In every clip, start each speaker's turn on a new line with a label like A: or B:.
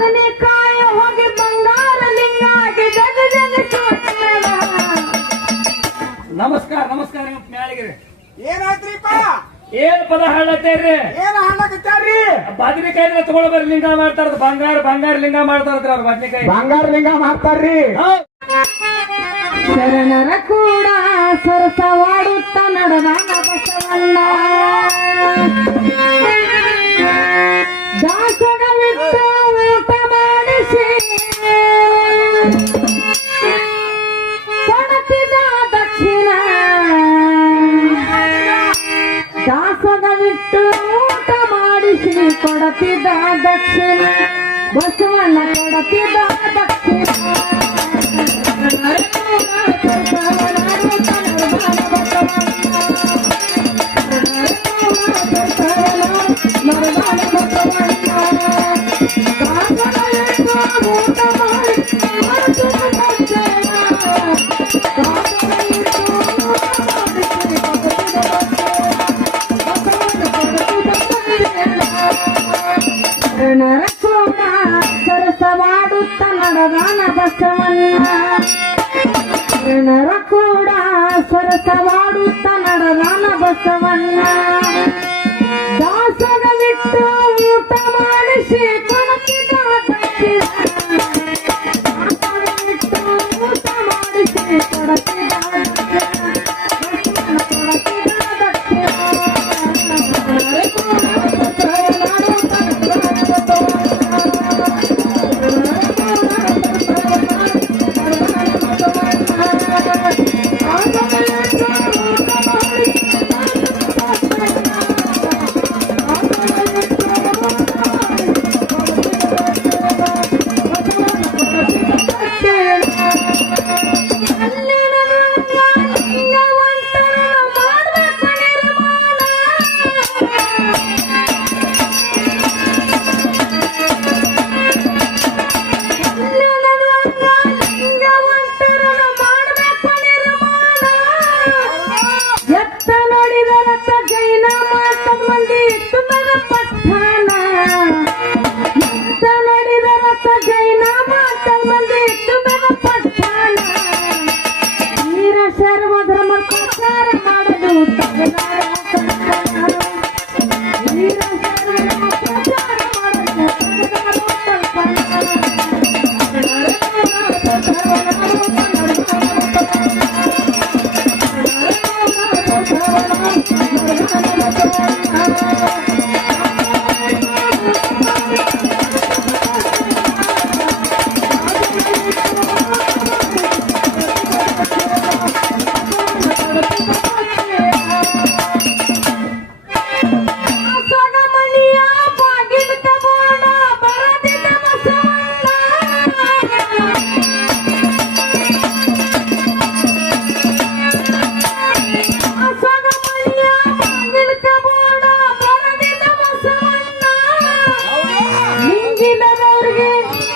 A: ಹೋಗಿ ಬಂಗಾರ ಲಿಂಗ ಆಗಿ
B: ನಮಸ್ಕಾರ ನಮಸ್ಕಾರ ನಿಮ್ಮ ಮ್ಯಾಲಿಗ್ರಿ
C: ಏನಾಯ್ತ್ರಿಪ್ಪ?
B: ಏನ್ ಪದ ಹಾಡತ್ತೇರಿ
C: ಏನ್ ಹಾಡಕತ್ತಾರ್ರಿ?
B: ಬದನೆಕಾಯಿ ತಗೊಳ್ಬಾರ ಲಿಂಗ ಮಾಡ್ತಾರ ಬಂಗಾರ ಬಂಗಾರ ಲಿಂಗ ಮಾಡ್ತಾರದ್ರಿ ಅವ್ರ ಬದನೆಕಾಯಿ.
C: ಬಂಗಾರ ಲಿಂಗ ಮಾಡ್ತಾರ್ರಿ.
A: ಶರಣರ ಕೂಡ ಸರಸವಾಡುತ್ತ ನಡ दक्षिणा बसवण पडती ನರ ಸರಸವಾಡುತ್ತ ಸರಸ ಮಾಡುತ್ತ ನಡದಾನ ಬಸವಣ್ಣ ಜನರ ಕೂಡ ಸರಸ ಮಾಡುತ್ತ ಬಸವಣ್ಣ ದಾಸನ ಬಿಟ್ಟು ಊಟ ಮಾಡಿಸಿ Música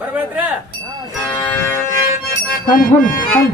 B: ಬರ್ಬೇಕ್ರಿ
A: hull hull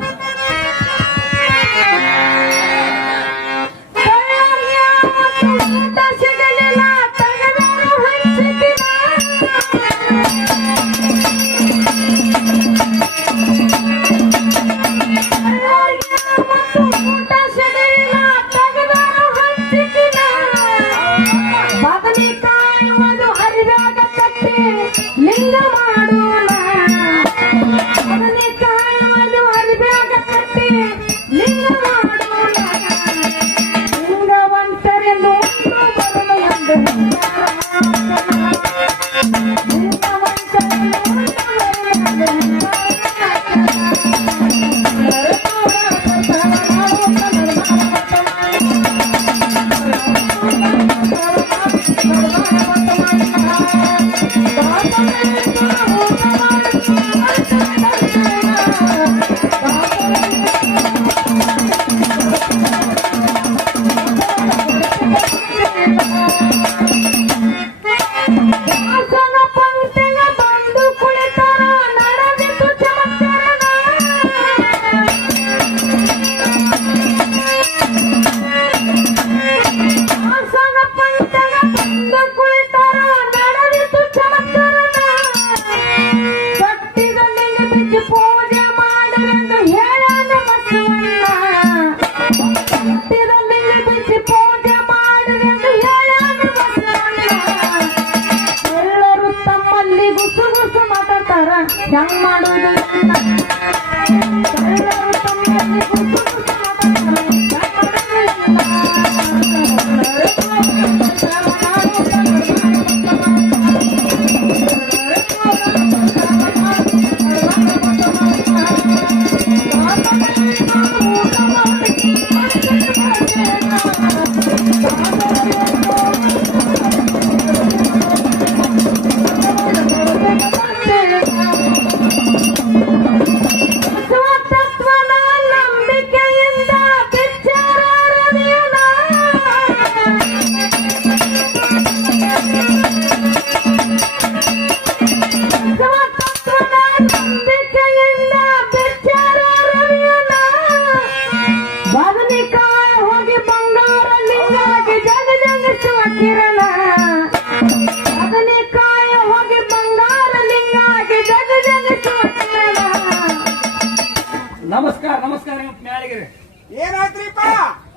B: Thank
C: you.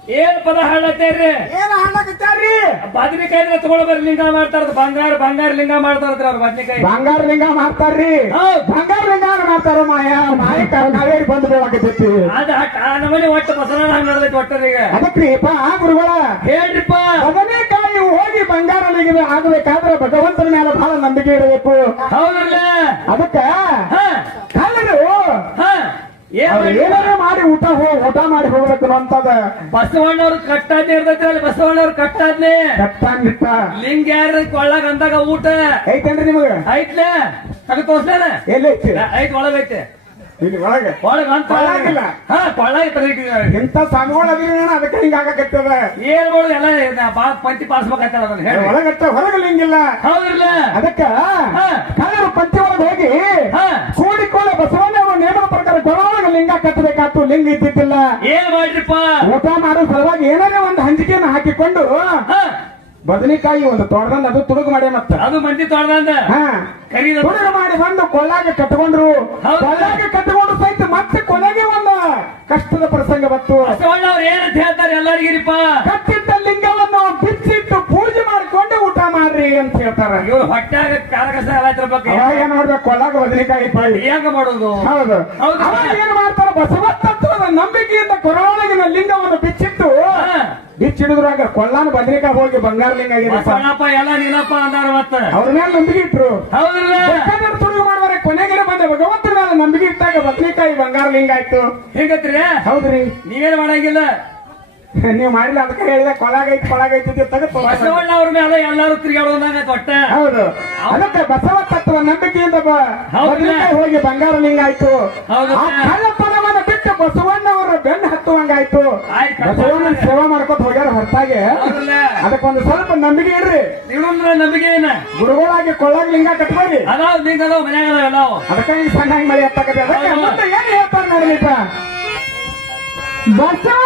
B: ಏನ್ ಪದ ಹಾಳತ್ತೇರಿ
C: ಏನ್ ಹಾಳಾಕತ್ತಾರ್ರಿ
B: ಬದ್ನಿಕಾಯಿ ಅಂದ್ರೆ ಬರ್ರಿ ಲಿಂಗ ಮಾಡ್ತಾರ ಬಂಗಾರ ಬಂಗಾರ ಲಿಂಗ ಮಾಡ್ತಾರ ಅವ್ರ ಬದ್ನಿಕಾಯಿ
C: ಬಂಗಾರ ಲಿಂಗ ಮಾಡ್ತಾರ್ರಿ. ಬಂಗಾರ ಲಿಂಗ ಮಾಡ್ತಾರ ಮಾಯ? ಮಾಯ ಕಾವೇರಿ ಬಂದು ಬೀಳಾಕತ್ತೈತಿ
B: ಅದ ನಮ್ಮನೆ ಆ ಒಟ್ಟು ಬಸವಣ್ಣ ಹಂಗ ನಡೆದೈತಿ ಅಪ್ಪಾ
C: ಅದಕ್ರಿಪ್ಪ ಗುರುಗಳ.
B: ಹೇಳ್ರಿಪ್ಪ
C: ಬದನೆಕಾಯಿ ಹೋಗಿ ಬಂಗಾರ ಲಿಂಗ ಆಗಬೇಕಾದ್ರೆ ಭಗವಂತನ ಮೇಲೆ ಬಹಳ ನಂಬಿಕೆ ಇಡಬೇಕು
B: ಹೌದಲ್ಲ
C: ಅದಕ್ಕ
B: ಹ.
C: ಏನಾರ ಮಾಡಿ ಊಟ ಹೋಗ ಊಟ ಮಾಡಿ ಹೋಗ್ಬೇಕು ಅಂತದ
B: ಬಸವಣ್ಣವ್ರ ಕಟ್ಟಾದ್ನೆ ಇರ್ತೈತಿ ಅಲ್ಲಿ ಬಸವಣ್ಣವ್ರ ಕಟ್ಟಾದ್ನೆ.
C: ಕಟ್ಟಂಗಿಟ್ಟ
B: ಲಿಂಗ ಯಾರ ಕೊಳ್ಳಾಗ ಅಂದಾಗ ಊಟ.
C: ಐತೇನ್ರಿ ನಿಮಗ?
B: ಐತ್ಲೆ ತಗ ತೋರ್ಸ್ಲೇನ.
C: ಎಲ್ಲೈತಿ
B: ಐತ್? ಒಳಗೈತೆ.
C: ಇಲ್ಲಿ ಒಳಗೆ.
B: ಒಳಗ ಅಂತ
C: ಕೊಳ್ಳಾಗಿಲ್ಲ.
B: ಹಾ ಕೊಳ್ಳಾಗ ತೆಗಿತಿದ್ದಾರೆ
C: ಇಂಥ ಸ್ವಾಮಿಗಳು ಅದಕ್ಕೆ ಹಿಂಗ ಆಗಕತ್ತದ
B: ಏನ್ಗಳು ಎಲ್ಲ ಬಾ ಪಂಚಿ ಪಾಸ್ಬೇಕಾಗ್ತದ ಅದನ್ನ ಹೇಳಿ.
C: ಒಳಗಟ್ಟ ಹೊರಗೆ ಲಿಂಗಿಲ್ಲ
B: ಹೌದ್ರಲ್ಲ?
C: ಅದಕ್ಕ
B: ಹಾ.
C: ಪಂಚಿ ಒಳಗೆ ಹೋಗಿ ಕೂಡಿಕೊಳ್ಳ ಬಸವಣ್ಣ ಅವರ ನೇಮದ ಪ್ರಕಾರ ಗೊರೊಳಗೆ ಲಿಂಗ ಕಟ್ಟಬೇಕಾತು ಲಿಂಗ ಇದ್ದಿದ್ದಿಲ್ಲ.
B: ಏನ್ ಮಾಡ್ರಿಪ್ಪ
C: ಊಟ ಮಾಡೋ ಸಲುವಾಗಿ ಏನಾರೇ ಒಂದು ಹಂಚಿಕೆಯನ್ನು ಹಾಕಿಕೊಂಡು
B: ಹಾ.
C: ಬದನೆಕಾಯಿ ಒಂದು ತೊಡದಂದ ಅದು ತುಡುಗು ಮಾಡಿ ಮತ್ತ?
B: ಅದು ಮಂದಿ ಕರೀದ.
C: ತುಡುಗು ಮಾಡಿ ಬಂದು ಕೊಲ್ಲಾಗೆ ಕಟ್ಕೊಂಡ್ರು. ಕೊಲ್ಲಾಗೆ ಕಟ್ಕೊಂಡು ಸಹಿತ ಮತ್ತೆ ಕೊನೆಗೆ ಒಂದು ಕಷ್ಟದ ಪ್ರಸಂಗ ಬತ್ತು
B: ಬಸವಣ್ಣ ಅವ್ರು ಏನಂತ ಹೇಳ್ತಾರೆ ಎಲ್ಲರಿಗಿರಿಪ್ಪ?
C: ಕಟ್ಟಿದ್ದ ಲಿಂಗವನ್ನು ಬಿಚ್ಚಿಟ್ಟು ಪೂಜೆ ಮಾಡಿಕೊಂಡು ಊಟ ಮಾಡ್ರಿ ಅಂತ ಹೇಳ್ತಾರ.
B: ಇವ್ರು ಹೊಟ್ಟಾಗ ಕಾರಕಸ ಬಗ್ಗೆ.
C: ಅವಾಗ ನೋಡ್ಬೇಕು ಕೊಲ್ಲಾಗ ಬದನೆಕಾಯಿ ಪಾಯಿ
B: ಹೆಂಗ ಮಾಡೋದು?
C: ಹೌದು.
B: ಹೌದು.
C: ಅವಾಗ ಏನ್ ಮಾಡ್ತಾರ? ಬಸವ ತತ್ವದ ನಂಬಿಕೆಯಿಂದ ಕೊರೊಳಗಿನ ಲಿಂಗವನ್ನು ಬಿಚ್ಚಿಟ್ಟು
B: ಹಾ.
C: ಬಿಚ್ಚಿಡಿದ್ರಾಗ ಕೊಳ್ಳಾನ ಬದನೆಕಾಯಿ ಹೋಗಿ ಬಂಗಾರ ಲಿಂಗ ಆಗಿರಪ್ಪ
B: ಬಸವಣ್ಣಪ್ಪ ಎಲ್ಲ ನೀನಪ್ಪ ಅಂದಾರ ಮತ್ತ
C: ಅವ್ರ ಮೇಲೆ ನಂಬಿಕೆ ಇಟ್ರು.
B: ಹೌದ್ರಲ್ಲ?
C: ತುಡುಗು ಮಾಡುವರೆ ಕೊನೆಗೆ ಬಂದೆ ಭಗವಂತನ ಮೇಲೆ ನಂಬಿಕೆ ಇಟ್ಟಾಗ ಬದ್ರಿಕಾಯಿ ಬಂಗಾರ ಲಿಂಗ ಆಯ್ತು.
B: ಹೆಂಗತ್ರಿ?
C: ಹೌದ್ರಿ.
B: ನೀವೇನ್ ಮಾಡಂಗಿಲ್ಲ?
C: ನೀವ್ ಮಾಡಿಲ್ಲ ಅದಕ್ಕೆ ಹೇಳಿದೆ ಕೊಳಗೈತಿ ಕೊಳಗೈತಿ
B: ಬಸವಣ್ಣ ಅವ್ರ ಮೇಲೆ ಎಲ್ಲಾರು ತಿರುಗಾಡೋದಂಗ ಕೊಟ್ಟ.
C: ಹೌದು. ಅದಕ್ಕೆ ಬಸವ ತತ್ವ ನಂಬಿಕೆಯಿಂದ ಹೋಗಿ ಬಂಗಾರ ಲಿಂಗ ಆಯ್ತು.
B: ಹೌದು.
C: ಅದಕ್ಕೆ ಬಸವಣ್ಣವರ ಬೆನ್ನ ಹತ್ತುವಂಗಾಯ್ತು.
B: ಆಯ್ತು.
C: ಬಸವಣ್ಣನ ಸೇವಾ ಮಾಡ್ಕೊತ ಹೋಗ್ಯಾರ ಹೊರತಾಗೆ.
B: ಅದಕ್ಕೆ
C: ಅದಕ್ಕೊಂದು ಸ್ವಲ್ಪ ನಂಬಿಕೆ ಇರ್ರಿ
B: ನೀವಂದ್ರ ನಂಬಿಕೆ ಏನ?
C: ಗುರುಗಳಾಗಿ ಕೊಳ್ಳಾಗ ಲಿಂಗ ಕಟ್ಬೇಡಿ
B: ಅದಾವ ನಿಂಗ ಅದಾವ ಮನ್ಯಾಗ ಅದಾವ ಎಲ್ಲಾವು.
C: ಅದಕ್ಕೆ ಈ ಸಣ್ಣಾಗಿ ಮಳೆ ಹತ್ತಾಕತ್ತೆ ಅದಕ್ಕೆ. ಮುಂದೆ ಏನ್ ಹೇಳ್ತಾರೆ ನೋಡ್ರಿಪ್ಪ
A: ಬಸವ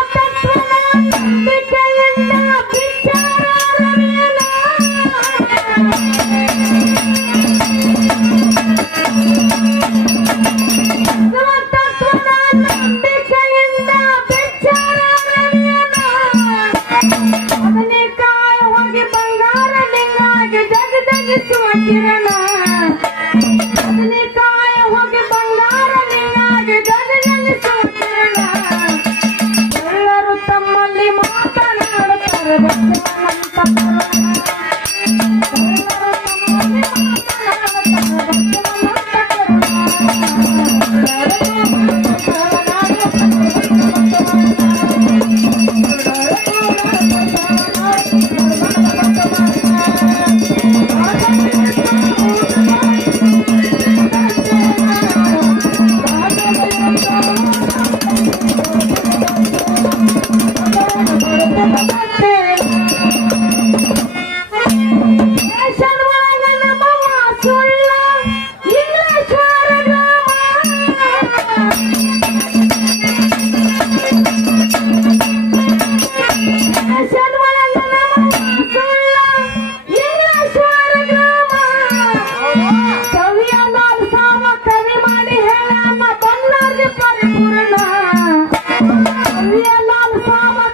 A: Thank you.